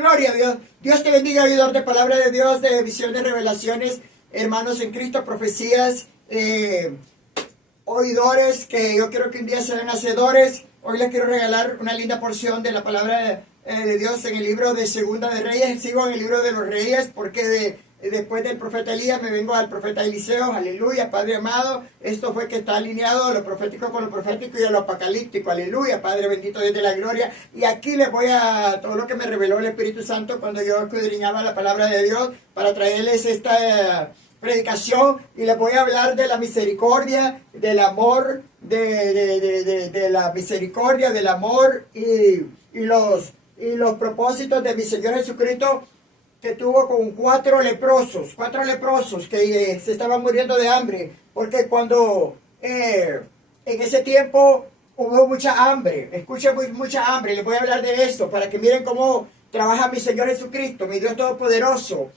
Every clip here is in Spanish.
Gloria a Dios. Dios te bendiga, oidor de palabra de Dios, de visiones, revelaciones, hermanos en Cristo, profecías, oidores, que yo quiero que un día sean hacedores. Hoy les quiero regalar una linda porción de la palabra de Dios en el libro de Segunda de Reyes. Sigo en el libro de los Reyes porque después del profeta Elías me vengo al profeta Eliseo. Aleluya, Padre amado. Esto fue que está alineado lo profético con lo profético y lo apocalíptico. Aleluya, Padre bendito, Dios de la gloria. Y aquí les voy a todo lo que me reveló el Espíritu Santo cuando yo escudriñaba la palabra de Dios para traerles esta predicación, y les voy a hablar de la misericordia, del amor, de la misericordia, del amor y los propósitos de mi Señor Jesucristo, que tuvo con cuatro leprosos que se estaban muriendo de hambre, porque cuando en ese tiempo hubo mucha hambre. Escuchen, mucha hambre. Les voy a hablar de esto para que miren cómo trabaja mi Señor Jesucristo, mi Dios Todopoderoso.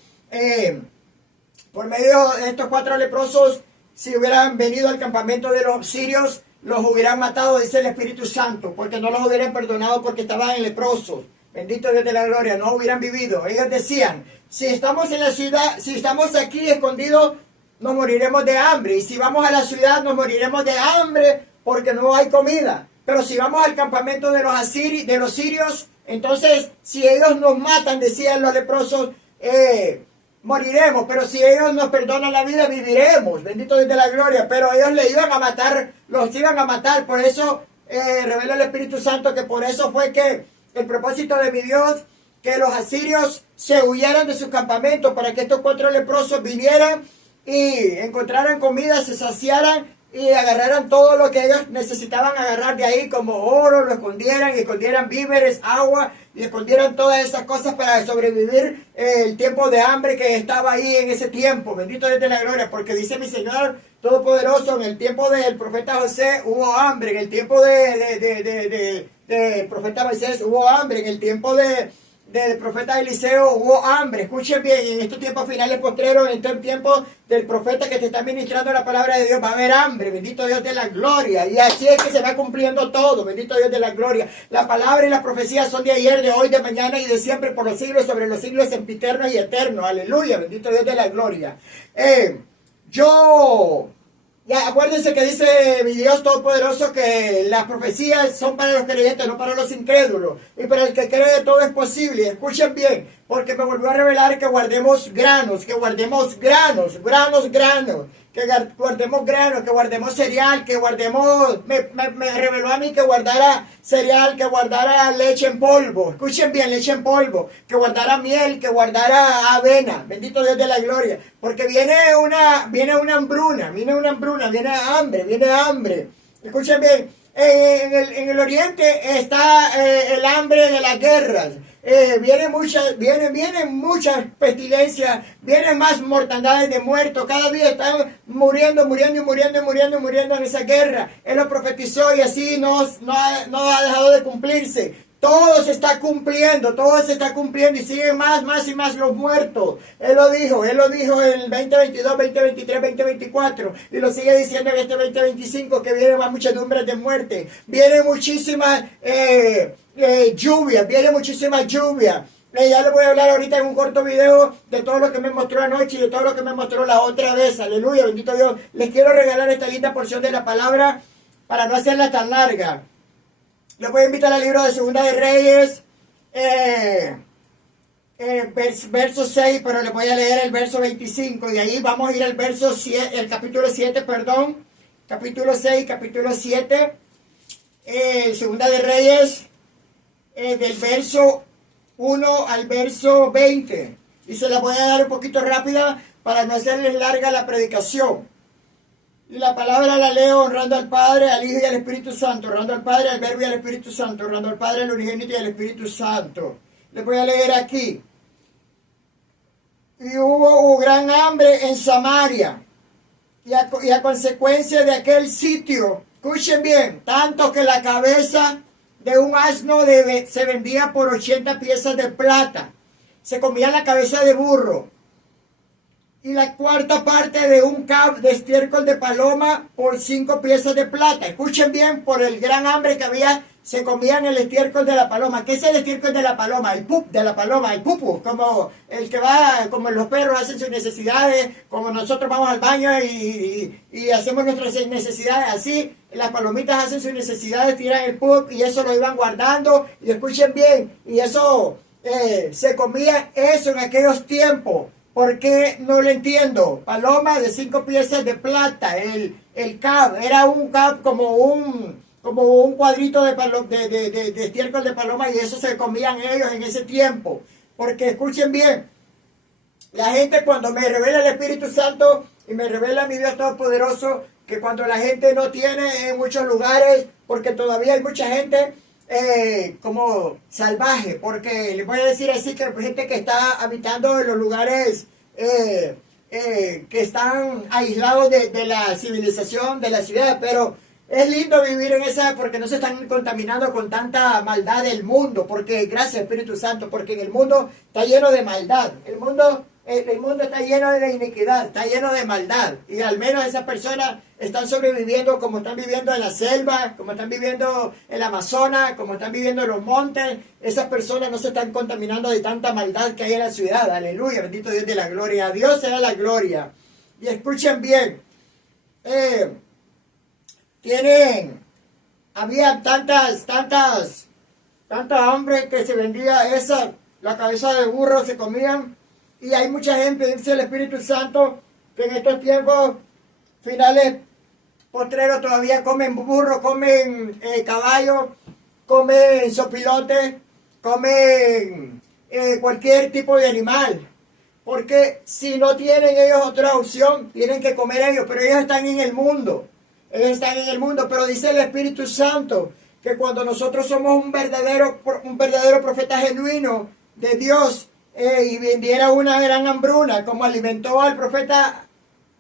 Por medio de estos cuatro leprosos, si hubieran venido al campamento de los sirios, los hubieran matado, dice el Espíritu Santo, porque no los hubieran perdonado porque estaban leprosos. Bendito Dios de la gloria, no hubieran vivido. Ellos decían, si estamos en la ciudad, si estamos aquí escondidos, nos moriremos de hambre. Y si vamos a la ciudad, nos moriremos de hambre porque no hay comida. Pero si vamos al campamento de los sirios, entonces, si ellos nos matan, decían los leprosos, moriremos, pero si ellos nos perdonan la vida, viviremos. Bendito Dios de la gloria. Pero ellos le iban a matar, los iban a matar. Por eso revela el Espíritu Santo que por eso fue que el propósito de mi Dios, que los asirios se huyeran de su campamento para que estos cuatro leprosos vinieran y encontraran comida, se saciaran y agarraran todo lo que ellos necesitaban agarrar de ahí, como oro, lo escondieran víveres, agua, y escondieran todas esas cosas para sobrevivir el tiempo de hambre que estaba ahí en ese tiempo. Bendito Dios de la gloria, porque dice mi Señor Todopoderoso, en el tiempo del profeta José hubo hambre, en el tiempo del profeta Moisés hubo hambre, en el tiempo del profeta Eliseo hubo hambre. Escuchen bien, en estos tiempos finales postreros, en este tiempo del profeta que te está ministrando la palabra de Dios, va a haber hambre. Bendito Dios de la gloria. Y así es que se va cumpliendo todo. Bendito Dios de la gloria. La palabra y las profecías son de ayer, de hoy, de mañana y de siempre, por los siglos, sobre los siglos, sempiternos y eternos. Aleluya. Bendito Dios de la gloria. Ya, acuérdense que dice mi Dios Todopoderoso que las profecías son para los creyentes, no para los incrédulos. Y para el que cree todo es posible. Escuchen bien, porque me volvió a revelar que guardemos granos, que guardemos granos, que guardemos cereal, que guardemos, me reveló a mí que guardara cereal, que guardara leche en polvo. Escuchen bien, leche en polvo, que guardara miel, que guardara avena. Bendito Dios de la gloria, porque viene una hambruna, viene hambre. Escuchen bien, en el oriente está el hambre de las guerras. Vienen muchas pestilencias, vienen más mortandades de muertos. Cada día están muriendo en esa guerra. Él lo profetizó y así no ha dejado de cumplirse. Todo se está cumpliendo y siguen más y más los muertos. Él lo dijo en el 2022, 2023, 2024 y lo sigue diciendo en este 2025 que viene más muchedumbres de muerte. Viene muchísima lluvia. Ya les voy a hablar ahorita en un corto video de todo lo que me mostró anoche y de todo lo que me mostró la otra vez. Aleluya, bendito Dios. Les quiero regalar esta linda porción de la palabra para no hacerla tan larga. Les voy a invitar al libro de Segunda de Reyes, verso 6, pero les voy a leer el verso 25. Y ahí vamos a ir al verso 7, el capítulo 7, capítulo 6, capítulo 7, Segunda de Reyes, del verso 1 al verso 20. Y se la voy a dar un poquito rápida para no hacerles larga la predicación. Y la palabra la leo honrando al Padre, al Hijo y al Espíritu Santo, honrando al Padre, al Verbo y al Espíritu Santo, honrando al Padre, al Unigénito y al Espíritu Santo. Les voy a leer aquí. Y hubo gran hambre en Samaria, y a consecuencia de aquel sitio, escuchen bien, tanto que la cabeza de un asno se vendía por 80 piezas de plata. Se comía la cabeza de burro. Y la cuarta parte de un cab de estiércol de paloma por 5 piezas de plata. Escuchen bien, por el gran hambre que había se comían el estiércol de la paloma. ¿Qué es el estiércol de la paloma? El pup de la paloma, el pupu, como el que va, como los perros hacen sus necesidades, como nosotros vamos al baño y hacemos nuestras necesidades así. Las palomitas hacen sus necesidades, tiran el pup y eso lo iban guardando. Y escuchen bien, y eso se comía eso en aquellos tiempos. ¿Por qué? No lo entiendo. Paloma de 5 piezas de plata. El cab era un cab como un cuadrito de estiércol de paloma, y eso se comían ellos en ese tiempo. Porque escuchen bien, la gente cuando me revela el Espíritu Santo y me revela mi Dios Todopoderoso, que cuando la gente no tiene en muchos lugares, porque todavía hay mucha gente como salvaje, porque les voy a decir así, que hay gente que está habitando en los lugares que están aislados de la civilización, de la ciudad, pero es lindo vivir en esa, porque no se están contaminando con tanta maldad del mundo, porque gracias Espíritu Santo, porque en el mundo está lleno de maldad, el mundo está lleno de iniquidad, está lleno de maldad, y al menos esas personas están sobreviviendo como están viviendo en la selva, como están viviendo en la Amazonas, como están viviendo en los montes. Esas personas no se están contaminando de tanta maldad que hay en la ciudad. Aleluya, bendito Dios de la gloria, a Dios sea la gloria. Y escuchen bien, había tantas hambre que se vendía la cabeza de burro se comían, y hay mucha gente, dice el Espíritu Santo, que en estos tiempos finales postreros todavía comen burro, comen caballo, comen sopilote, comen cualquier tipo de animal. Porque si no tienen ellos otra opción, tienen que comer ellos, pero ellos están en el mundo. Ellos están en el mundo, pero dice el Espíritu Santo que cuando nosotros somos un verdadero profeta genuino de Dios, y vendiera una gran hambruna, como alimentó al profeta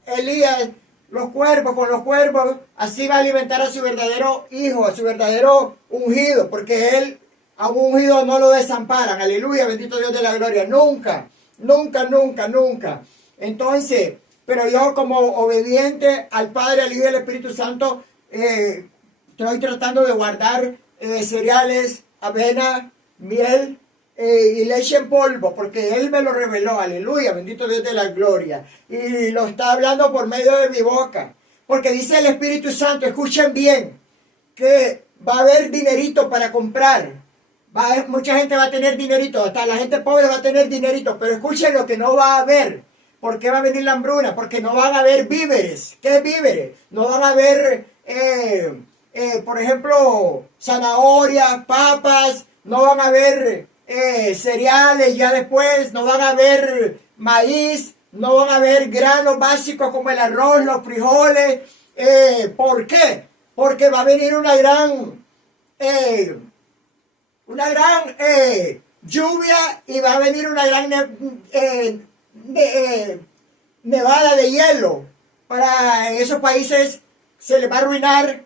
Elías los cuervos con los cuervos, así va a alimentar a su verdadero hijo, a su verdadero ungido, porque él a un ungido no lo desamparan. Aleluya, bendito Dios de la gloria. Nunca, nunca, nunca, nunca. Entonces, pero yo como obediente al Padre, al Hijo y al Espíritu Santo, estoy tratando de guardar cereales, avena, miel, y leche en polvo, porque Él me lo reveló. Aleluya, bendito Dios de la gloria, y lo está hablando por medio de mi boca, porque dice el Espíritu Santo, escuchen bien, que va a haber dinerito para comprar, mucha gente va a tener dinerito, hasta la gente pobre va a tener dinerito, pero escuchen lo que no va a haber. ¿Por qué va a venir la hambruna? Porque no van a haber víveres. ¿Qué es víveres? No van a haber por ejemplo, zanahorias, papas, no van a haber cereales ya después, no van a haber maíz, no van a haber granos básicos como el arroz, los frijoles. ¿Por qué? Porque va a venir una gran lluvia, y va a venir una gran nevada de hielo. Para esos países se les va a arruinar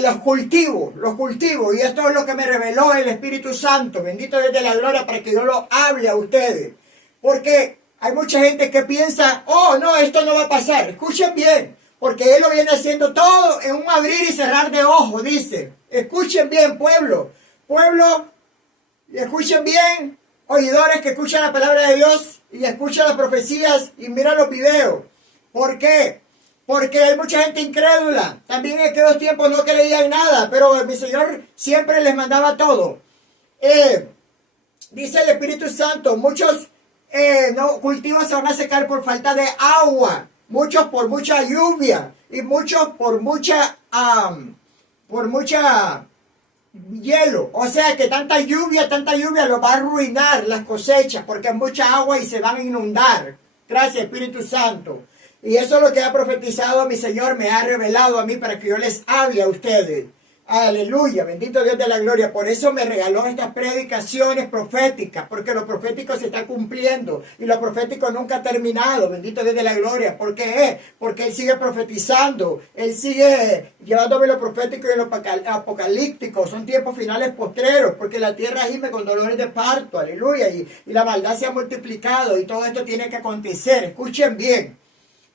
los cultivos, y esto es lo que me reveló el Espíritu Santo, bendito Dios de la gloria, para que yo lo hable a ustedes, porque hay mucha gente que piensa, oh no, esto no va a pasar. Escuchen bien, porque Él lo viene haciendo todo en un abrir y cerrar de ojos, dice. Escuchen bien, pueblo, y escuchen bien, oidores que escuchan la palabra de Dios y escuchan las profecías y miran los videos. ¿Por qué? Porque hay mucha gente incrédula. También en aquellos tiempos no creían nada, pero mi Señor siempre les mandaba todo. Dice el Espíritu Santo, muchos cultivos se van a secar por falta de agua, muchos por mucha lluvia, y muchos por mucha hielo. O sea que tanta lluvia los va a arruinar las cosechas, porque hay mucha agua y se van a inundar. Gracias, Espíritu Santo. Y eso es lo que ha profetizado mi Señor, me ha revelado a mí para que yo les hable a ustedes. Aleluya, bendito Dios de la gloria. Por eso me regaló estas predicaciones proféticas, porque lo profético se está cumpliendo y lo profético nunca ha terminado. Bendito Dios de la gloria. ¿Por qué? Porque Él sigue profetizando, Él sigue llevándome lo profético y lo apocalíptico. Son tiempos finales postreros, porque la tierra gime con dolores de parto. Aleluya. Y la maldad se ha multiplicado y todo esto tiene que acontecer. Escuchen bien.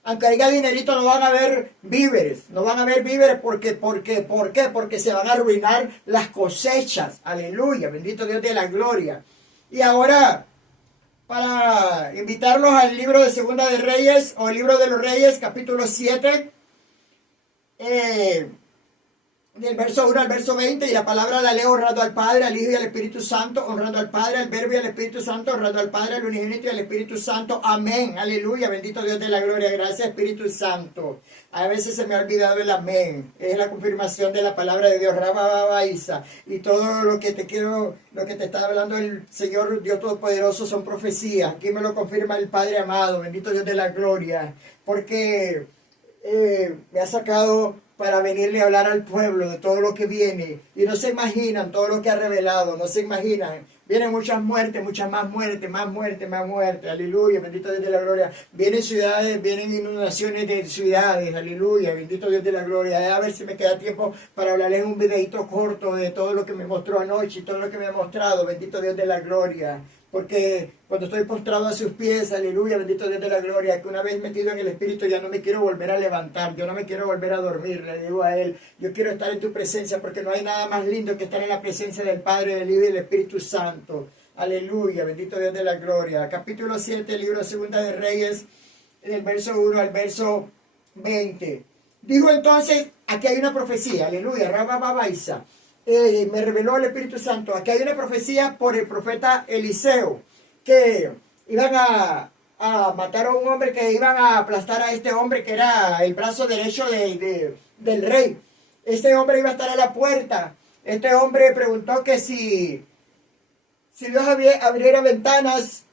Aunque haya dinerito, no van a haber víveres. No van a haber víveres ¿por qué? Porque se van a arruinar las cosechas. Aleluya, bendito Dios de la gloria. Y ahora, para invitarlos al libro de Segunda de Reyes, o el libro de los Reyes, capítulo 7, del verso 1 al verso 20, y la palabra la leo honrando al Padre, al Hijo y al Espíritu Santo, honrando al Padre, al Verbo y al Espíritu Santo, honrando al Padre, al Unigénito y al Espíritu Santo. Amén. Aleluya. Bendito Dios de la gloria. Gracias, Espíritu Santo. A veces se me ha olvidado el amén. Es la confirmación de la palabra de Dios. Rababaiza. Y todo lo que te está hablando el Señor Dios Todopoderoso son profecías. Aquí me lo confirma el Padre amado. Bendito Dios de la gloria. Porque me ha sacado para venirle a hablar al pueblo de todo lo que viene. Y no se imaginan todo lo que ha revelado, no se imaginan. Vienen muchas muertes, muchas más muertes, más muertes, más muertes. Aleluya, bendito Dios de la gloria. Vienen ciudades, vienen inundaciones de ciudades. Aleluya, bendito Dios de la gloria. A ver si me queda tiempo para hablarles un videito corto de todo lo que me mostró anoche y todo lo que me ha mostrado. Bendito Dios de la gloria. Porque cuando estoy postrado a sus pies, aleluya, bendito Dios de la gloria, que una vez metido en el Espíritu ya no me quiero volver a levantar, yo no me quiero volver a dormir, le digo a Él, yo quiero estar en tu presencia porque no hay nada más lindo que estar en la presencia del Padre, del Hijo y del Espíritu Santo. Aleluya, bendito Dios de la gloria. Capítulo 7, libro Segunda de Reyes, del verso 1 al verso 20. Dijo entonces, aquí hay una profecía, aleluya, Rababaiza. Me reveló el Espíritu Santo. Aquí hay una profecía por el profeta Eliseo, que iban a matar a un hombre, que iban a aplastar a este hombre que era el brazo derecho del rey. Este hombre iba a estar a la puerta. Este hombre preguntó que si Dios abriera ventanas,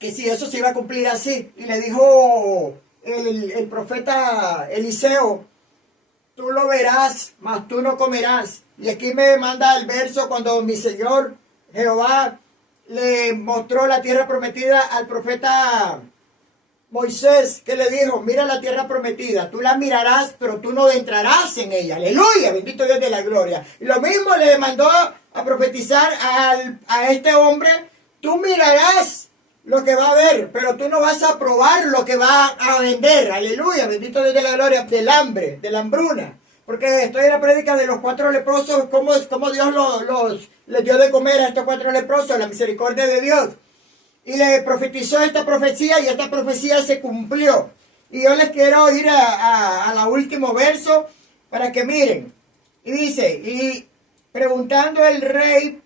que si eso se iba a cumplir así. Y le dijo el profeta Eliseo, tú lo verás, mas tú no comerás. Y aquí me manda el verso cuando mi Señor Jehová le mostró la tierra prometida al profeta Moisés, que le dijo, mira la tierra prometida, tú la mirarás, pero tú no entrarás en ella. Aleluya, bendito Dios de la gloria. Y lo mismo le mandó a profetizar a este hombre, tú mirarás lo que va a haber, pero tú no vas a probar lo que va a vender. Aleluya, bendito Dios de la gloria, del hambre, de la hambruna. Porque estoy en la prédica de los 4 leprosos, cómo Dios les dio de comer a estos 4 leprosos, la misericordia de Dios. Y le profetizó esta profecía y esta profecía se cumplió. Y yo les quiero ir a la último verso para que miren. Y dice, y preguntando el rey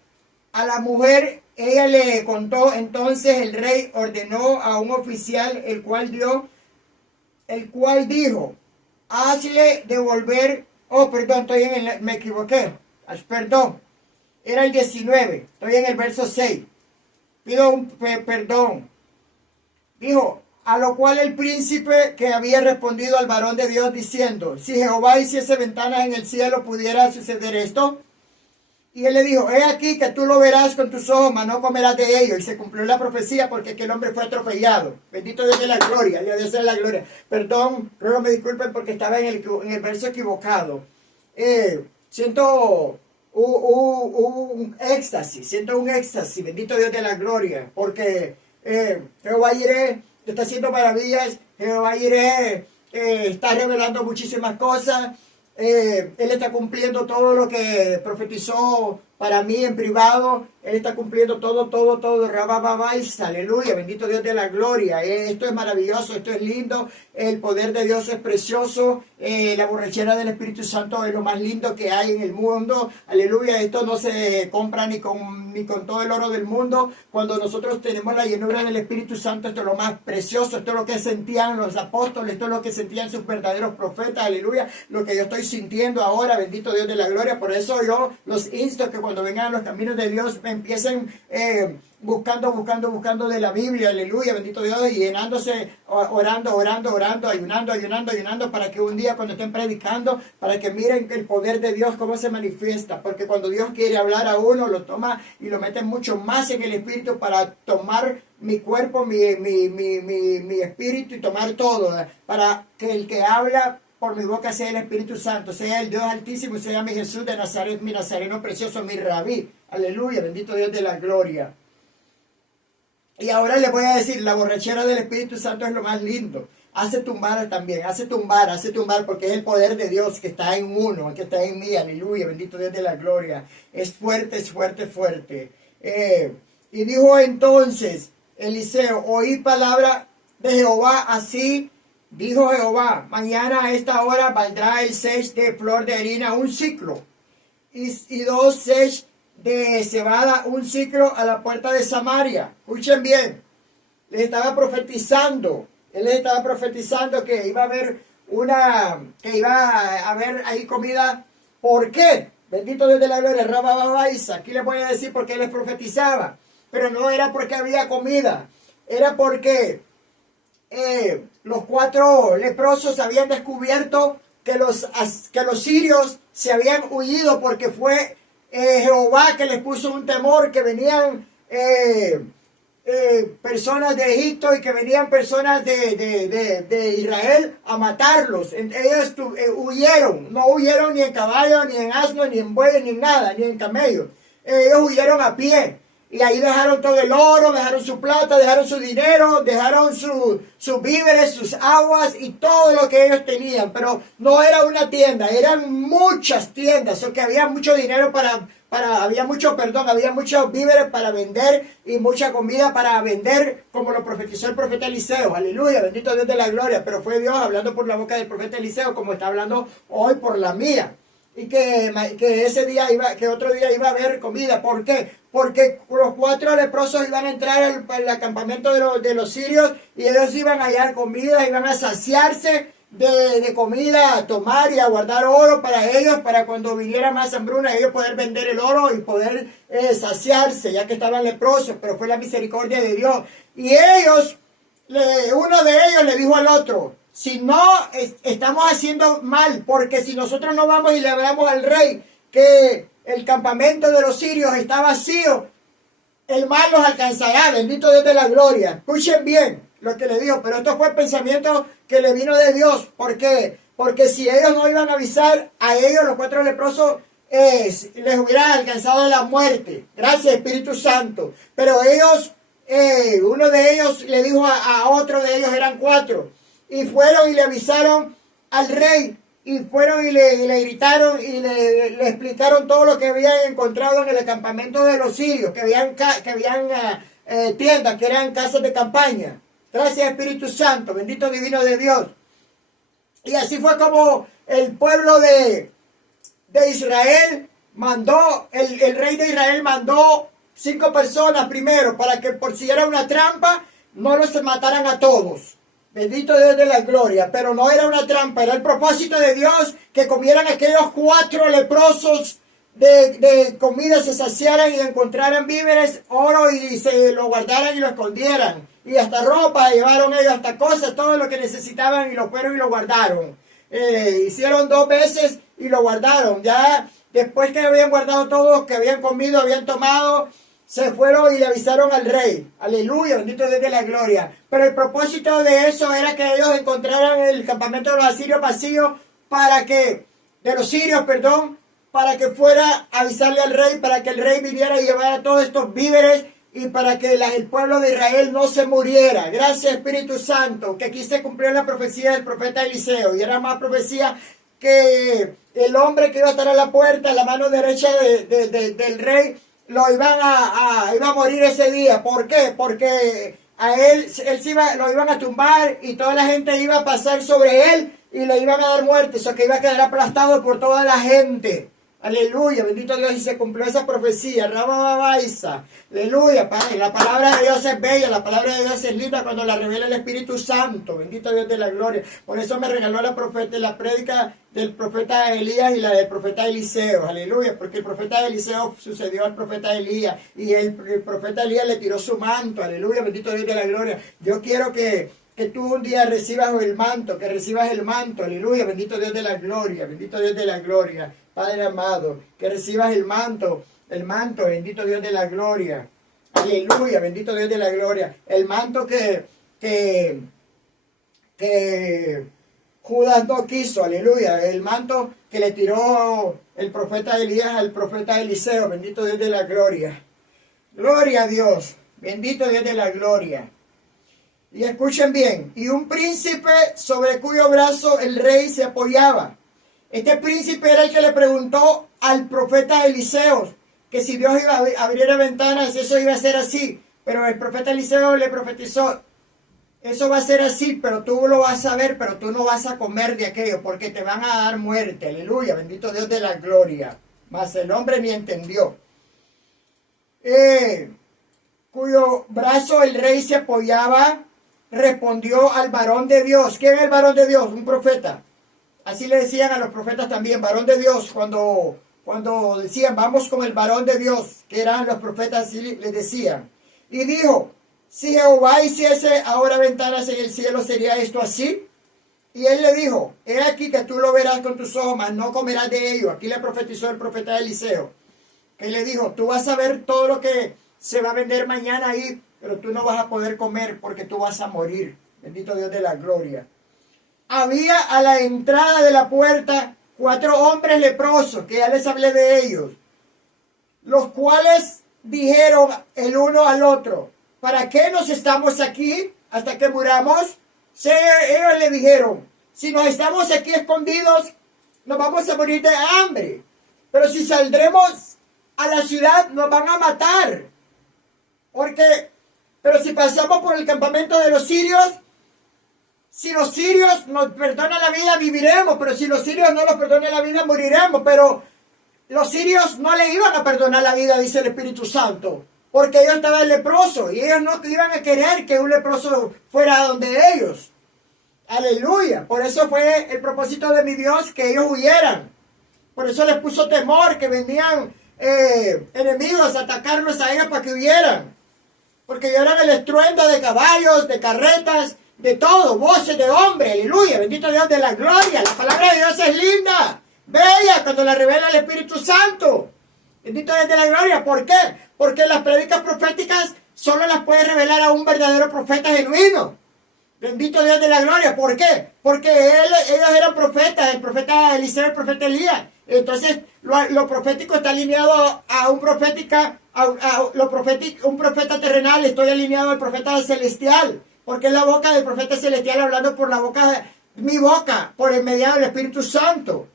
a la mujer, ella le contó, entonces el rey ordenó a un oficial, el cual dijo, hazle devolver, me equivoqué, perdón, era el 19, estoy en el verso 6, pido un perdón. Dijo, a lo cual el príncipe que había respondido al varón de Dios diciendo, si Jehová hiciese ventanas en el cielo, ¿pudiera suceder esto? Y él le dijo, he aquí que tú lo verás con tus ojos, mas no comerás de ello. Y se cumplió la profecía porque aquel hombre fue atropellado. Bendito Dios de la gloria, Dios de la gloria. Perdón, ruego me disculpen porque estaba en el verso equivocado. Siento un éxtasis, bendito Dios de la gloria. Porque Jehová Jireh está haciendo maravillas, Jehová Jireh está revelando muchísimas cosas. Él está cumpliendo todo lo que profetizó para mí en privado. Él está cumpliendo todo. Rabababais, aleluya, bendito Dios de la gloria. Esto es maravilloso, esto es lindo. El poder de Dios es precioso. La borrachera del Espíritu Santo es lo más lindo que hay en el mundo. Aleluya, esto no se compra ni con todo el oro del mundo. Cuando nosotros tenemos la llenura del Espíritu Santo, esto es lo más precioso. Esto es lo que sentían los apóstoles, esto es lo que sentían sus verdaderos profetas. Aleluya, lo que yo estoy sintiendo ahora, bendito Dios de la gloria. Por eso yo los insto que cuando vengan a los caminos de Dios me empiecen buscando de la Biblia, aleluya, bendito Dios, y llenándose, orando, ayunando, para que un día cuando estén predicando, para que miren el poder de Dios, cómo se manifiesta, porque cuando Dios quiere hablar a uno, lo toma y lo mete mucho más en el Espíritu para tomar mi cuerpo, mi espíritu y tomar todo, para que el que habla por mi boca sea el Espíritu Santo, sea el Dios Altísimo, sea mi Jesús de Nazaret, mi Nazareno precioso, mi Rabí. Aleluya, bendito Dios de la gloria. Y ahora les voy a decir, la borrachera del Espíritu Santo es lo más lindo. hace tumbar también, hace tumbar, porque es el poder de Dios que está en uno, que está en mí, aleluya, bendito Dios de la gloria. Es fuerte, es fuerte, fuerte. Y dijo entonces Eliseo, oí palabra de Jehová, así dijo Jehová, mañana a esta hora valdrá el sech de flor de harina un ciclo, y 2 sech de cebada un ciclo a la puerta de Samaria. Escuchen bien, les estaba profetizando, él les estaba profetizando que iba a haber ahí comida. ¿Por qué? Bendito Dios de la gloria, Rababaisa. Aquí les voy a decir por qué les profetizaba, pero no era porque había comida, era porque los 4 leprosos habían descubierto que los sirios se habían huido, porque fue Jehová que les puso un temor, que venían personas de Egipto y que venían personas de Israel a matarlos. Ellos huyeron, no huyeron ni en caballo, ni en asno, ni en buey, ni en nada, ni en camello. Ellos huyeron a pie. Y ahí dejaron todo el oro, dejaron su plata, dejaron su dinero, dejaron sus víveres, sus aguas y todo lo que ellos tenían. Pero no era una tienda, eran muchas tiendas, o que había mucho dinero había muchos víveres para vender y mucha comida para vender, como lo profetizó el profeta Eliseo. Aleluya, bendito Dios de la gloria. Pero fue Dios hablando por la boca del profeta Eliseo, como está hablando hoy por la mía. Y que otro día iba a haber comida. ¿Por qué? Porque los 4 leprosos iban a entrar al campamento de los sirios, y ellos iban a hallar comida, iban a saciarse de comida, a tomar y a guardar oro para ellos, para cuando viniera más hambruna, ellos poder vender el oro y poder saciarse, ya que estaban leprosos. Pero fue la misericordia de Dios. Y uno de ellos le dijo al otro, si no, estamos haciendo mal, porque si nosotros no vamos y le hablamos al rey que el campamento de los sirios está vacío, el mal los alcanzará. Bendito Dios de la gloria. Escuchen bien lo que le dijo, pero esto fue el pensamiento que le vino de Dios. ¿Por qué? Porque si ellos no iban a avisar a ellos, los 4 leprosos, les hubiera alcanzado la muerte. Gracias, Espíritu Santo. Pero ellos, uno de ellos le dijo a otro de ellos, eran 4. Y fueron y le avisaron al rey, y fueron y le gritaron y le explicaron todo lo que habían encontrado en el campamento de los sirios, que habían tiendas, que eran casas de campaña. Gracias, Espíritu Santo, bendito divino de Dios. Y así fue como el pueblo de Israel mandó, el rey de Israel mandó 5 personas primero, para que por si era una trampa, no los mataran a todos. Bendito Dios de la gloria. Pero no era una trampa, era el propósito de Dios, que comieran aquellos 4 leprosos de comida, se saciaran y encontraran víveres, oro, y se lo guardaran y lo escondieran. Y hasta ropa llevaron ellos, hasta cosas, todo lo que necesitaban, y lo fueron y lo guardaron. Hicieron 2 veces y lo guardaron. Ya después que habían guardado todo, que habían comido, habían tomado, se fueron y le avisaron al rey. Aleluya, bendito Dios de la gloria. Pero el propósito de eso era que ellos encontraran el campamento de los asirios vacío, de los sirios, para que fuera a avisarle al rey, para que el rey viniera y llevara todos estos víveres, y para que el pueblo de Israel no se muriera. Gracias, Espíritu Santo, que aquí se cumplió la profecía del profeta Eliseo, y era más profecía que el hombre que iba a estar a la puerta, a la mano derecha del rey, iba a morir ese día. ¿Por qué? Porque a él lo iban a tumbar, y toda la gente iba a pasar sobre él y le iban a dar muerte. Eso que iba a quedar aplastado por toda la gente. Aleluya, bendito Dios, y se cumplió esa profecía. Rababaisa. Aleluya, Padre. La palabra de Dios es bella, la palabra de Dios es linda cuando la revela el Espíritu Santo. Bendito Dios de la gloria. Por eso me regaló la prédica del profeta Elías y la del profeta Eliseo. Aleluya, porque el profeta Eliseo sucedió al profeta Elías, y el profeta Elías le tiró su manto. Aleluya, bendito Dios de la gloria. Yo quiero que tú un día recibas el manto, aleluya, bendito Dios de la gloria, bendito Dios de la gloria, Padre amado, que recibas el manto, bendito Dios de la gloria, aleluya, bendito Dios de la gloria, el manto que Judas no quiso, aleluya, el manto que le tiró el profeta Elías al profeta Eliseo, bendito Dios de la gloria, gloria a Dios, bendito Dios de la gloria. Y escuchen bien, y un príncipe sobre cuyo brazo el rey se apoyaba. Este príncipe era el que le preguntó al profeta Eliseo que si Dios iba a abrir ventanas, eso iba a ser así. Pero el profeta Eliseo le profetizó, eso va a ser así, pero tú lo vas a ver, pero tú no vas a comer de aquello, porque te van a dar muerte. Aleluya, bendito Dios de la gloria. Mas el hombre ni entendió. Cuyo brazo el rey se apoyaba, respondió al varón de Dios. ¿Quién es el varón de Dios? Un profeta. Así le decían a los profetas también, varón de Dios, cuando decían, vamos con el varón de Dios, que eran los profetas, así les decían. Y dijo, si Jehová hiciese ahora ventanas en el cielo, ¿sería esto así? Y él le dijo, he aquí que tú lo verás con tus ojos, mas no comerás de ello. Aquí le profetizó el profeta Eliseo, que le dijo, tú vas a ver todo lo que se va a vender mañana ahí, pero tú no vas a poder comer porque tú vas a morir. Bendito Dios de la gloria. Había a la entrada de la puerta 4 hombres leprosos, que ya les hablé de ellos, los cuales dijeron el uno al otro, ¿para qué nos estamos aquí hasta que muramos? Sí, ellos le dijeron, si nos estamos aquí escondidos, nos vamos a morir de hambre. Pero si saldremos a la ciudad, nos van a matar. Pero si pasamos por el campamento de los sirios, si los sirios nos perdonan la vida, viviremos. Pero si los sirios no nos perdonan la vida, moriremos. Pero los sirios no le iban a perdonar la vida, dice el Espíritu Santo, porque ellos estaban leprosos y ellos no iban a querer que un leproso fuera a donde ellos. Aleluya. Por eso fue el propósito de mi Dios, que ellos huyeran. Por eso les puso temor, que venían enemigos a atacarlos a ellos para que huyeran. Porque oyeron el estruendo de caballos, de carretas, de todo, voces de hombre. Aleluya. Bendito Dios de la gloria. La palabra de Dios es linda, bella, cuando la revela el Espíritu Santo. Bendito Dios de la gloria. ¿Por qué? Porque las prédicas proféticas solo las puede revelar a un verdadero profeta genuino. Bendito Dios de la gloria. ¿Por qué? Porque ellos eran profetas, el profeta Eliseo, el profeta Elías. Entonces, lo profético está alineado a un un profeta terrenal. Estoy alineado al profeta celestial, porque es la boca del profeta celestial hablando por la boca, mi boca, por el mediado del Espíritu Santo.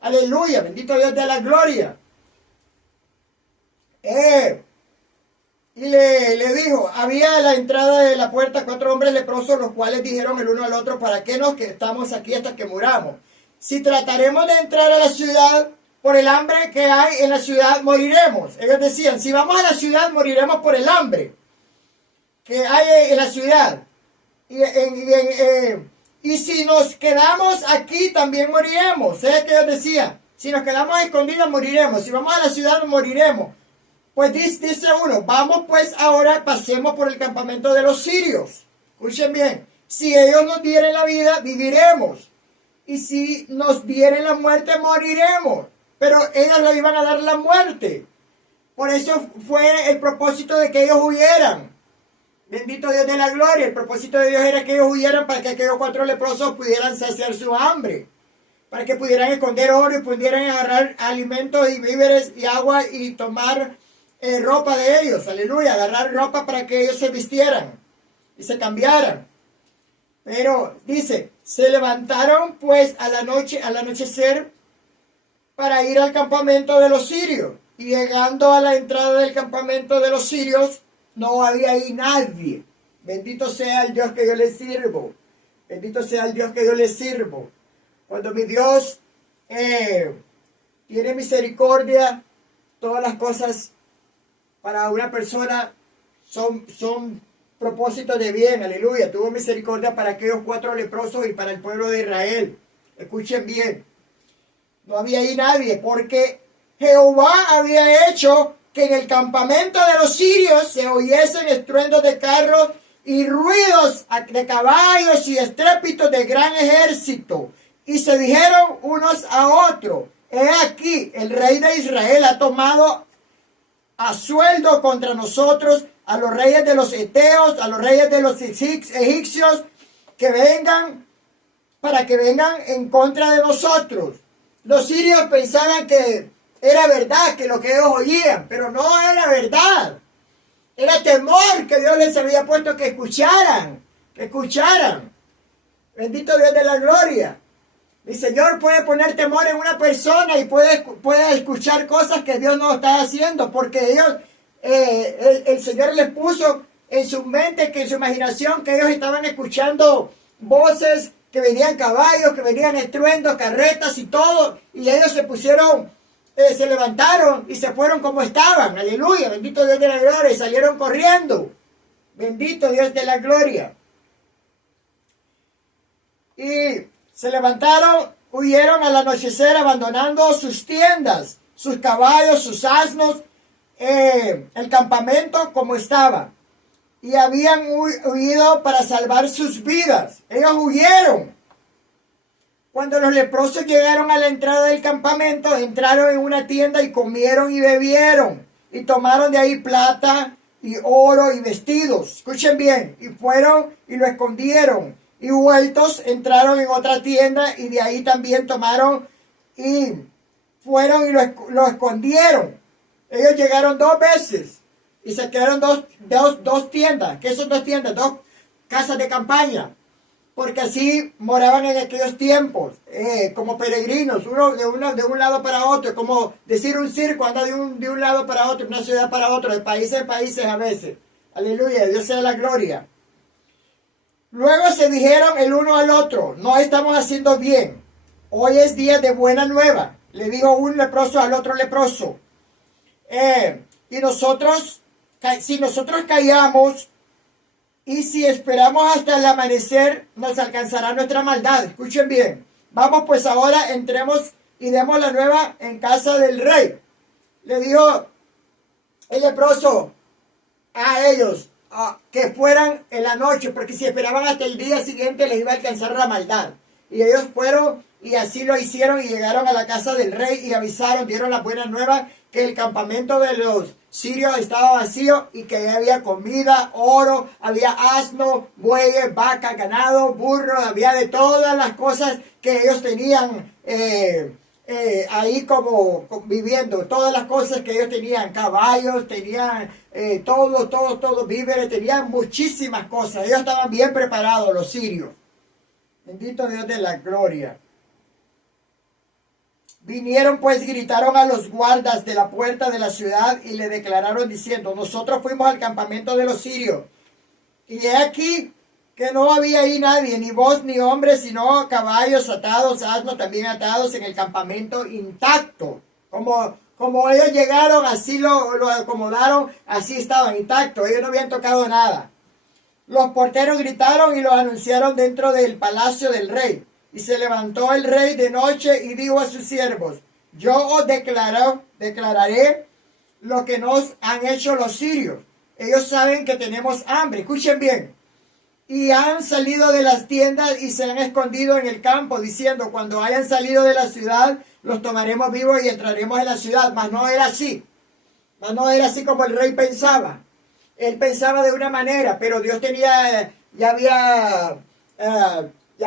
Aleluya, bendito Dios de la gloria. Y le dijo, había a la entrada de la puerta 4 hombres leprosos, los cuales dijeron el uno al otro, ¿para qué nos estamos aquí hasta que muramos? Si trataremos de entrar a la ciudad, por el hambre que hay en la ciudad moriremos. Ellos decían, si vamos a la ciudad moriremos por el hambre que hay en la ciudad. Y si nos quedamos aquí también moriremos. ¿Sabes qué ellos decían? Si nos quedamos escondidos moriremos. Si vamos a la ciudad moriremos. Pues dice uno, vamos pues ahora, pasemos por el campamento de los sirios. Escuchen bien, si ellos nos dieren la vida, viviremos. Y si nos dieren la muerte, moriremos. Pero ellos le iban a dar la muerte. Por eso fue el propósito de que ellos huyeran. Bendito Dios de la gloria. El propósito de Dios era que ellos huyeran para que aquellos 4 leprosos pudieran saciar su hambre. Para que pudieran esconder oro y pudieran agarrar alimentos y víveres y agua y tomar ropa de ellos. Aleluya. Agarrar ropa para que ellos se vistieran y se cambiaran. Pero dice, se levantaron pues al anochecer para ir al campamento de los sirios. Y llegando a la entrada del campamento de los sirios, no había ahí nadie. Bendito sea el Dios que yo le sirvo. Bendito sea el Dios que yo le sirvo. Cuando mi Dios tiene misericordia, todas las cosas para una persona son propósitos de bien. Aleluya. Tuvo misericordia para aquellos 4 leprosos y para el pueblo de Israel. Escuchen bien. No había ahí nadie, porque Jehová había hecho que en el campamento de los sirios se oyesen estruendos de carros y ruidos de caballos y estrépitos de gran ejército. Y se dijeron unos a otros, he aquí, el rey de Israel ha tomado a sueldo contra nosotros a los reyes de los heteos, a los reyes de los egipcios, que vengan, para que vengan en contra de nosotros. Los sirios pensaban que era verdad, que lo que ellos oían, pero no era verdad. Era temor que Dios les había puesto que escucharan que escucharan. Bendito Dios de la gloria. Mi Señor puede poner temor en una persona y puede escuchar cosas que Dios no está haciendo, porque ellos, el Señor les puso en su mente, que en su imaginación, que ellos estaban escuchando voces, que venían caballos, que venían estruendos, carretas y todo, y ellos se pusieron, se levantaron y se fueron como estaban. Aleluya, bendito Dios de la gloria, y salieron corriendo. Bendito Dios de la gloria. Y se levantaron, huyeron al anochecer, abandonando sus tiendas, sus caballos, sus asnos, el campamento como estaba. Y habían huido para salvar sus vidas. Ellos huyeron. Cuando los leprosos llegaron a la entrada del campamento, entraron en una tienda y comieron y bebieron. Y tomaron de ahí plata y oro y vestidos. Escuchen bien. Y fueron y lo escondieron. Y vueltos entraron en otra tienda y de ahí también tomaron y fueron y lo escondieron. Ellos llegaron 2 veces y se quedaron dos tiendas. ¿Qué son 2 tiendas? 2 casas de campaña. Porque así moraban en aquellos tiempos, como peregrinos, uno de un lado para otro, como decir un circo, anda de un lado para otro, una ciudad para otro, de países a países a veces. Aleluya, Dios sea la gloria. Luego se dijeron el uno al otro, no estamos haciendo bien. Hoy es día de buena nueva. Le dijo un leproso al otro leproso. Y nosotros, si nosotros callamos y si esperamos hasta el amanecer, nos alcanzará nuestra maldad. Escuchen bien. Vamos pues ahora, entremos y demos la nueva en casa del rey. Le dijo el leproso a ellos, que fueran en la noche, porque si esperaban hasta el día siguiente les iba a alcanzar la maldad. Y ellos fueron y así lo hicieron y llegaron a la casa del rey y avisaron, dieron la buena nueva que el campamento de los sirios estaba vacío y que había comida, oro, había asno, bueyes, vacas, ganado, burros, había de todas las cosas que ellos tenían ahí como viviendo, todas las cosas que ellos tenían, caballos, tenían todos víveres, tenían muchísimas cosas. Ellos estaban bien preparados, los sirios. Bendito Dios de la gloria. Vinieron pues, gritaron a los guardas de la puerta de la ciudad y le declararon diciendo, nosotros fuimos al campamento de los sirios y he aquí que no había ahí nadie, ni voz ni hombre, sino caballos atados, asnos también atados en el campamento intacto. Como ellos llegaron, así lo acomodaron, así estaban intactos, ellos no habían tocado nada. Los porteros gritaron y lo anunciaron dentro del palacio del rey. Y se levantó el rey de noche y dijo a sus siervos, yo os declararé lo que nos han hecho los sirios. Ellos saben que tenemos hambre. Escuchen bien. Y han salido de las tiendas y se han escondido en el campo, diciendo, cuando hayan salido de la ciudad, los tomaremos vivos y entraremos en la ciudad. Mas no era así. Mas no era así como el rey pensaba. Él pensaba de una manera, pero Dios tenía, ya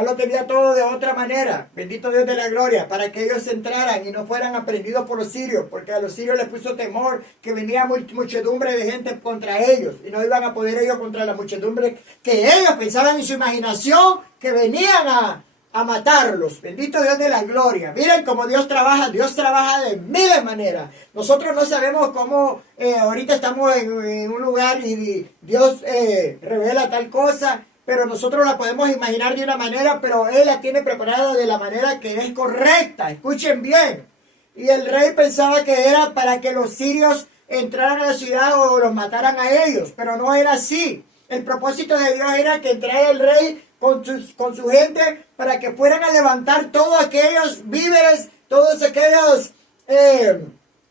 lo tenía todo de otra manera. Bendito Dios de la gloria, para que ellos entraran y no fueran aprendidos por los sirios, porque a los sirios les puso temor que venía muchedumbre de gente contra ellos y no iban a poder ellos contra la muchedumbre que ellos pensaban en su imaginación que venían a matarlos. Bendito Dios de la gloria. Miren cómo Dios trabaja de miles de maneras. Nosotros no sabemos cómo ahorita estamos en un lugar y Dios revela tal cosa, pero nosotros la podemos imaginar de una manera, pero Él la tiene preparada de la manera que es correcta. Escuchen bien. Y el rey pensaba que era para que los sirios entraran a la ciudad o los mataran a ellos, pero no era así. El propósito de Dios era que entrara el rey con su gente para que fueran a levantar todos aquellos víveres, todos aquellos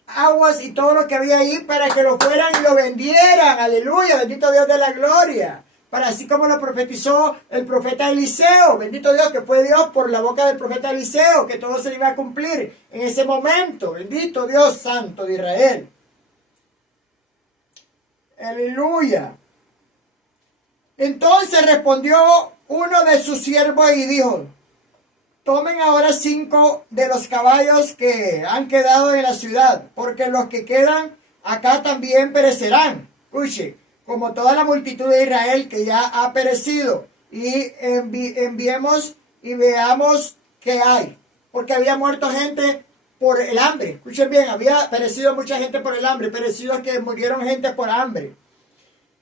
aguas y todo lo que había ahí para que lo fueran y lo vendieran. Aleluya, bendito Dios de la gloria. Para así como lo profetizó el profeta Eliseo, bendito Dios, que fue Dios por la boca del profeta Eliseo, que todo se iba a cumplir en ese momento. Bendito Dios santo de Israel. Aleluya. Entonces respondió uno de sus siervos y dijo, tomen ahora 5 de los caballos que han quedado en la ciudad, porque los que quedan acá también perecerán. Escuche, como toda la multitud de Israel que ya ha perecido. y enviemos y veamos qué hay. Porque había muerto gente por el hambre. Escuchen bien, había perecido mucha gente por el hambre, perecidos que murieron gente por hambre.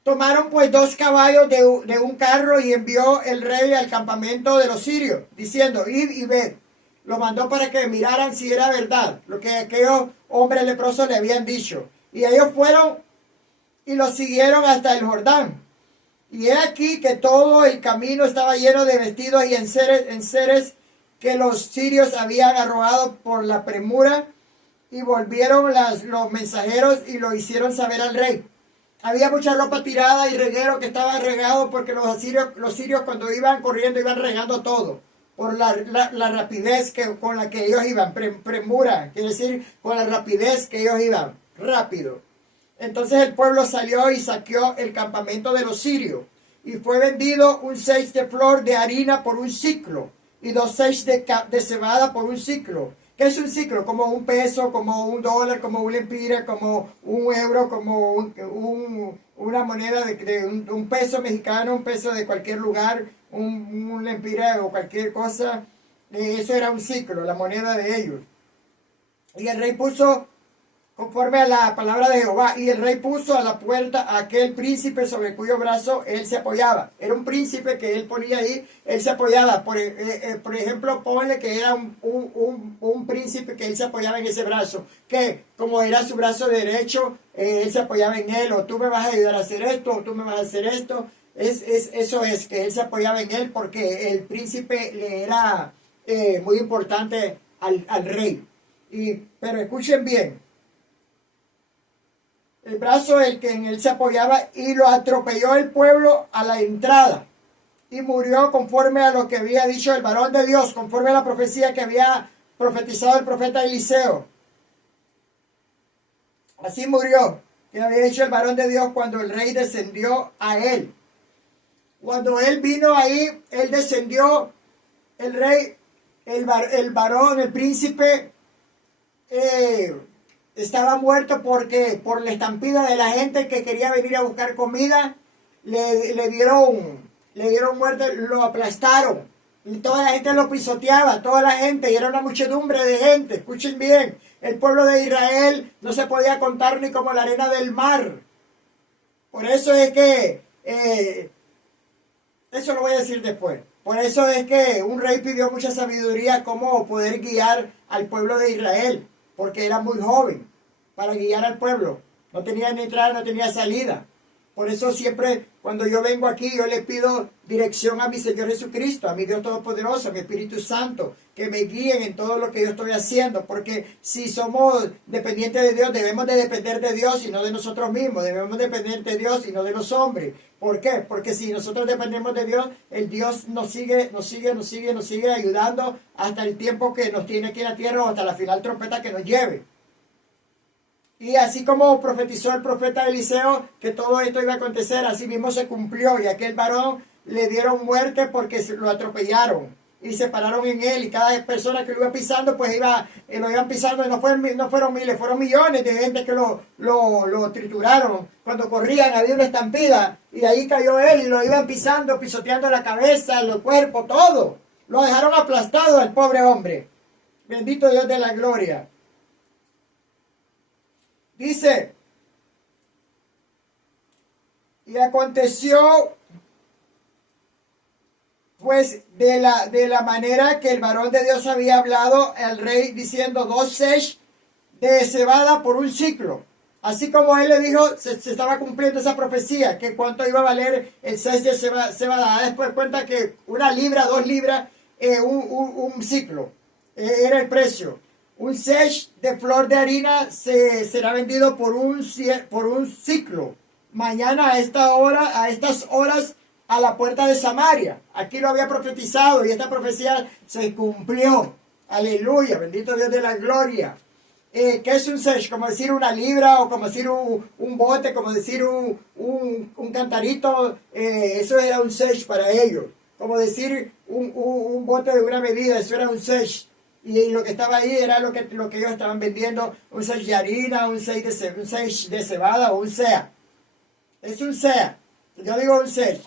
Tomaron pues 2 caballos de un carro y envió el rey al campamento de los sirios, diciendo, id y ved. Lo mandó para que miraran si era verdad lo que aquellos hombres leprosos le habían dicho. Y ellos fueron y los siguieron hasta el Jordán. Y he aquí que todo el camino estaba lleno de vestidos y enseres que los sirios habían arrojado por la premura. Y volvieron los mensajeros y lo hicieron saber al rey. Había mucha ropa tirada y reguero que estaba regado porque los sirios cuando iban corriendo iban regando todo. Por la rapidez con la que ellos iban. Premura, quiere decir con la rapidez que ellos iban. Rápido. Entonces el pueblo salió y saqueó el campamento de los sirios. Y fue vendido un 6 de flor de harina por un siclo. Y 2 6 de cebada por un siclo. ¿Qué es un siclo? Como un peso, como un dólar, como un lempira, como un euro, como una moneda de un peso mexicano, un peso de cualquier lugar, un lempira o cualquier cosa. Eso era un siclo, la moneda de ellos. Y el rey puso, conforme a la palabra de Jehová, y el rey puso a la puerta a aquel príncipe sobre cuyo brazo él se apoyaba. Era un príncipe que él ponía ahí, él se apoyaba. Por ejemplo, ponle que era un príncipe que él se apoyaba en ese brazo, que como era su brazo derecho, él se apoyaba en él, o tú me vas a ayudar a hacer esto, o tú me vas a hacer esto. Eso es, que él se apoyaba en él porque el príncipe le era muy importante al rey. Pero escuchen bien. El brazo el que en él se apoyaba, y lo atropelló el pueblo a la entrada. Y murió conforme a lo que había dicho el varón de Dios, conforme a la profecía que había profetizado el profeta Eliseo. Así murió, que había dicho el varón de Dios cuando el rey descendió a él. Cuando él vino ahí, él descendió, el rey, el varón, el príncipe, estaba muerto porque por la estampida de la gente que quería venir a buscar comida, le dieron muerte, lo aplastaron. Y toda la gente lo pisoteaba, toda la gente, y era una muchedumbre de gente. Escuchen bien, el pueblo de Israel no se podía contar ni como la arena del mar. Por eso es que, eso lo voy a decir después. Por eso es que un rey pidió mucha sabiduría cómo poder guiar al pueblo de Israel, porque era muy joven para guiar al pueblo. No tenía ni entrada, no tenía salida. Por eso siempre cuando yo vengo aquí, yo le pido dirección a mi Señor Jesucristo, a mi Dios Todopoderoso, a mi Espíritu Santo, que me guíen en todo lo que yo estoy haciendo. Porque si somos dependientes de Dios, debemos de depender de Dios y no de nosotros mismos. Debemos depender de Dios y no de los hombres. ¿Por qué? Porque si nosotros dependemos de Dios, el Dios nos sigue ayudando hasta el tiempo que nos tiene aquí en la tierra, o hasta la final trompeta que nos lleve. Y así como profetizó el profeta Eliseo que todo esto iba a acontecer, así mismo se cumplió. Y a aquel varón le dieron muerte porque lo atropellaron y se pararon en él. Y cada persona que lo iba pisando, pues lo iban pisando. Y no fueron miles, fueron millones de gente que lo trituraron. Cuando corrían había una estampida y ahí cayó él y lo iban pisando, pisoteando la cabeza, el cuerpo, todo. Lo dejaron aplastado al pobre hombre. Bendito Dios de la gloria. Dice, y aconteció pues de la manera que el varón de Dios había hablado al rey, diciendo 2 sesh de cebada por un ciclo. Así como él le dijo, se estaba cumpliendo esa profecía, que cuánto iba a valer el sesh de cebada. Después cuenta que 1 libra, 2 libras, un ciclo, era el precio. Un sesh de flor de harina será vendido por un ciclo. Mañana a estas horas, a la puerta de Samaria. Aquí lo había profetizado y esta profecía se cumplió. Aleluya, bendito Dios de la gloria. ¿Qué es un sesh? Como decir 1 libra, o como decir un bote, como decir un cantarito. Eso era un sesh para ellos. Como decir un bote de una medida, eso era un sesh. Y lo que estaba ahí era lo que ellos estaban vendiendo, un sesh de harina, un sesh de cebada, o un sea. Es un sea. Yo digo un sesh.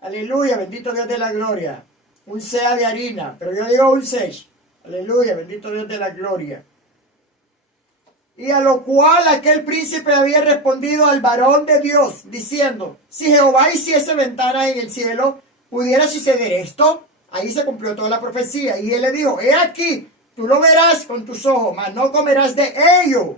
Aleluya, bendito Dios de la gloria. Un sea de harina, pero yo digo un sech. Aleluya, bendito Dios de la gloria. Y a lo cual aquel príncipe había respondido al varón de Dios, diciendo, si Jehová hiciese ventanas en el cielo, ¿pudiera suceder esto? Ahí se cumplió toda la profecía. Y él le dijo, he aquí, tú lo verás con tus ojos, mas no comerás de ello.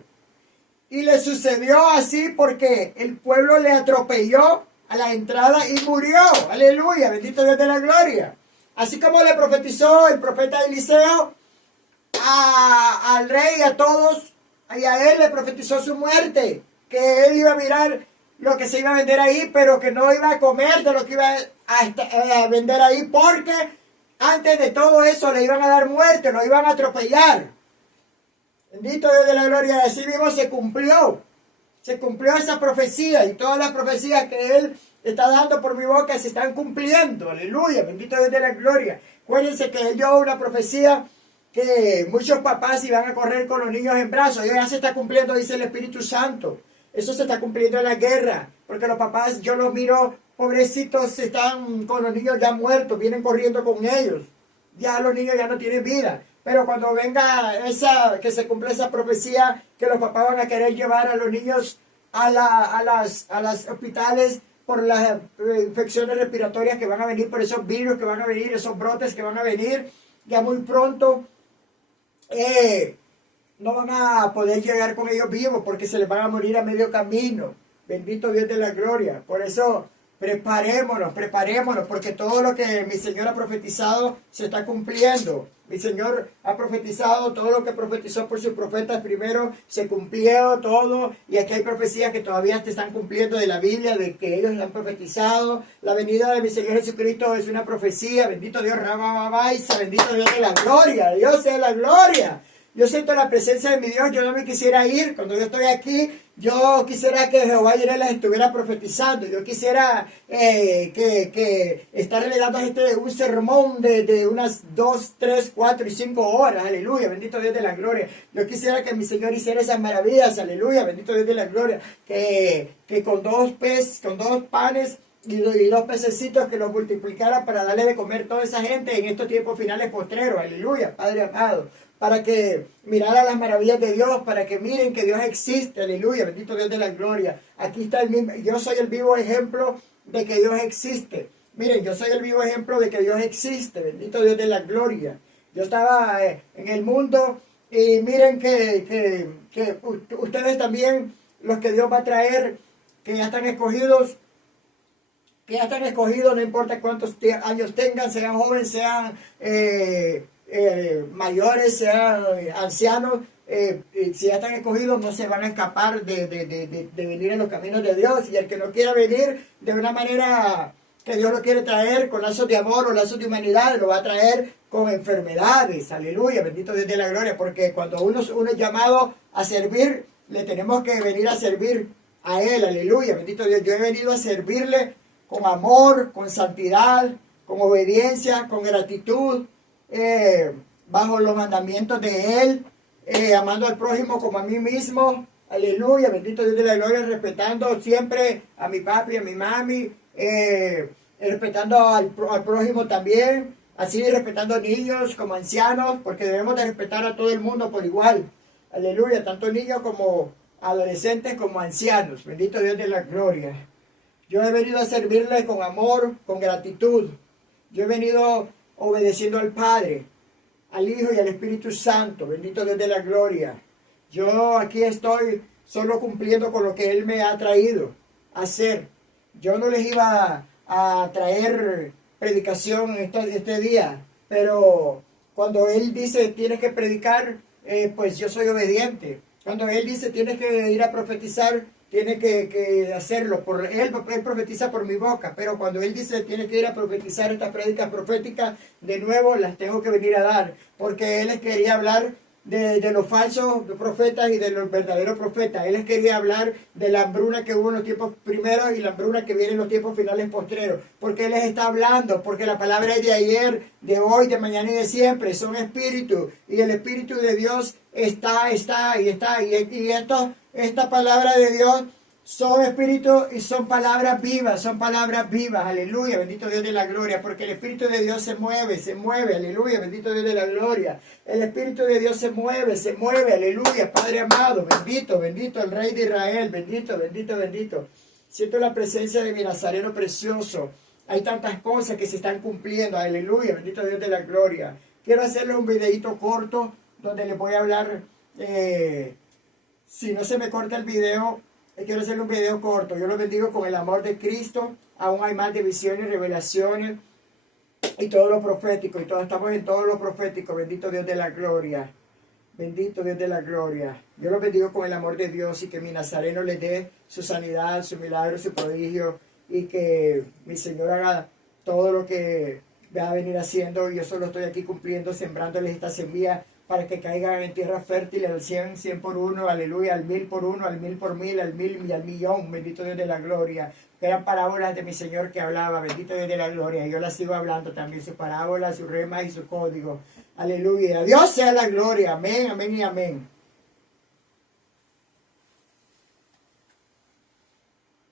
Y le sucedió así porque el pueblo le atropelló a la entrada y murió. Aleluya, bendito Dios de la gloria. Así como le profetizó el profeta Eliseo al rey y a todos, y a él le profetizó su muerte, que él iba a mirar lo que se iba a vender ahí, pero que no iba a comer de lo que iba a vender ahí, porque antes de todo eso le iban a dar muerte, lo iban a atropellar. Bendito Dios de la gloria, así mismo se cumplió esa profecía, y todas las profecías que él está dando por mi boca se están cumpliendo. Aleluya, bendito Dios de la gloria. Acuérdense que él dio una profecía que muchos papás iban a correr con los niños en brazos. Y ya se está cumpliendo, dice el Espíritu Santo. Eso se está cumpliendo en la guerra, porque los papás, yo los miro, pobrecitos, están con los niños ya muertos, vienen corriendo con ellos. Ya los niños ya no tienen vida. Pero cuando venga que se cumpla esa profecía, que los papás van a querer llevar a los niños a las hospitales por las infecciones respiratorias que van a venir, por esos virus que van a venir, esos brotes que van a venir, ya muy pronto, no van a poder llegar con ellos vivos porque se les van a morir a medio camino. Bendito Dios de la gloria. Por eso preparémonos, porque todo lo que mi Señor ha profetizado se está cumpliendo. Mi Señor ha profetizado todo lo que profetizó por sus profetas primero, se cumplió todo, y aquí hay profecías que todavía se están cumpliendo de la Biblia, de que ellos han profetizado. La venida de mi Señor Jesucristo es una profecía. Bendito Dios, Rababaisa, bendito Dios de la gloria, Dios sea la gloria. Yo siento la presencia de mi Dios, yo no me quisiera ir. Cuando yo estoy aquí, yo quisiera que Jehová Jireh las estuviera profetizando. Yo quisiera que estarle dando un sermón de unas 2, 3, 4 y 5 horas. Aleluya, bendito Dios de la gloria. Yo quisiera que mi Señor hiciera esas maravillas. Aleluya, bendito Dios de la gloria. Que con dos panes y 2 pececitos, que los multiplicara para darle de comer a toda esa gente en estos tiempos finales postreros. Aleluya, Padre amado. Para que mirara las maravillas de Dios, para que miren que Dios existe. Aleluya, bendito Dios de la gloria. Aquí está el mismo, yo soy el vivo ejemplo de que Dios existe. Miren, yo soy el vivo ejemplo de que Dios existe. Bendito Dios de la gloria. Yo estaba en el mundo, y miren que ustedes también, los que Dios va a traer, que ya están escogidos, no importa cuántos años tengan, sean jóvenes, sean mayores, sean ancianos, si ya están escogidos, no se van a escapar de venir en los caminos de Dios. Y el que no quiera venir de una manera que Dios lo quiere traer, con lazos de amor o lazos de humanidad, lo va a traer con enfermedades. Aleluya, bendito Dios de la gloria, porque cuando uno es llamado a servir, le tenemos que venir a servir a Él. Aleluya, bendito Dios. Yo he venido a servirle con amor, con santidad, con obediencia, con gratitud, bajo los mandamientos de Él, amando al prójimo como a mí mismo. Aleluya, bendito Dios de la gloria, respetando siempre a mi papi, a mi mami, respetando al prójimo también, así respetando a niños como ancianos, porque debemos de respetar a todo el mundo por igual. Aleluya, tanto niños como adolescentes como ancianos. Bendito Dios de la gloria. Yo he venido a servirle con amor, con gratitud. Yo he venido obedeciendo al Padre, al Hijo y al Espíritu Santo. Bendito Dios de la gloria. Yo aquí estoy solo cumpliendo con lo que Él me ha traído a hacer. Yo no les iba a traer predicación este día, pero cuando Él dice tienes que predicar, pues yo soy obediente. Cuando Él dice tienes que ir a profetizar, tiene que hacerlo. Él profetiza por mi boca, pero cuando Él dice tiene que ir a profetizar estas prédicas proféticas, de nuevo las tengo que venir a dar, porque Él les quería hablar de los falsos profetas y de los verdaderos profetas. Él les quería hablar de la hambruna que hubo en los tiempos primeros y la hambruna que viene en los tiempos finales postreros. Porque Él les está hablando, porque la palabra es de ayer, de hoy, de mañana y de siempre. Son espíritu, y el Espíritu de Dios está. Y esta palabra de Dios Son espíritu y son palabras vivas, aleluya, bendito Dios de la gloria, porque el Espíritu de Dios se mueve, aleluya, bendito Dios de la gloria. El Espíritu de Dios se mueve, aleluya, Padre amado, bendito el Rey de Israel, bendito. Siento la presencia de mi Nazareno precioso. Hay tantas cosas que se están cumpliendo, aleluya, bendito Dios de la gloria. Quiero hacerles un videito corto donde les voy a hablar, si no se me corta el video, quiero hacerle un video corto. Yo los bendigo con el amor de Cristo. Aún hay más de visiones, revelaciones y todo lo profético. Y todos estamos en todo lo profético. Bendito Dios de la gloria. Bendito Dios de la gloria. Yo los bendigo con el amor de Dios y que mi Nazareno les dé su sanidad, su milagro, su prodigio. Y que mi Señor haga todo lo que va a venir haciendo. Yo solo estoy aquí cumpliendo, sembrándoles esta semilla para que caigan en tierra fértil al 100, 100 por uno, aleluya, al 1000 por uno, al 1000 por mil, al 1000 y al millón, bendito Dios de la gloria. Eran parábolas de mi Señor que hablaba, bendito Dios de la gloria. Yo las sigo hablando también, sus parábolas, sus remas y su código. Aleluya. A Dios sea la gloria. Amén, amén y amén.